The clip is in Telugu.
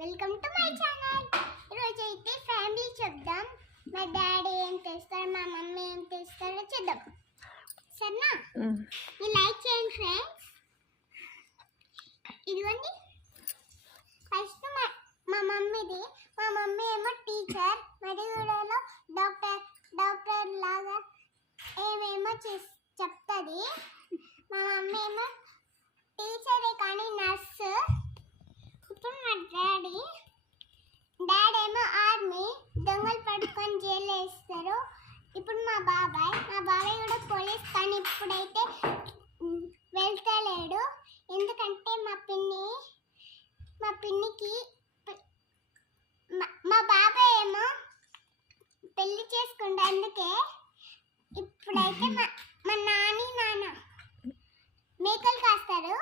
Welcome to my channel. ఈరోజు అయితే ఫ్యామిలీ చెప్దాం. మా డాడీ ఏం చేస్తారు, మా మమ్మీ ఏం చేస్తారో చూద్దాం. సరేనా? మీరు లైక్ చేయండి ఫ్రెండ్స్. ఇదిగోండి ఫస్ట్ మా మమ్మీది. మా మమ్మీ ఏమో టీచర్, మరిగూడలో డాక్టర్ లాగా ఏమేమో చెప్తుంది. మా మమ్మీ ఏమో టీచరే కానీ నర్సు. ఇప్పుడు మా డాడీ ఏమో ఆర్మీ, దొంగలు పట్టుకొని జైలు వేస్తారు. ఇప్పుడు మా బాబాయ్ కూడా పోలీస్, కానీ ఇప్పుడైతే వెళ్తలేడు. ఎందుకంటే మా పిన్నికి మా బాబాయ్ ఏమో పెళ్లి చేసుకుంటా. అందుకే ఇప్పుడైతే మా నాన్న మేకలు కాస్తారు.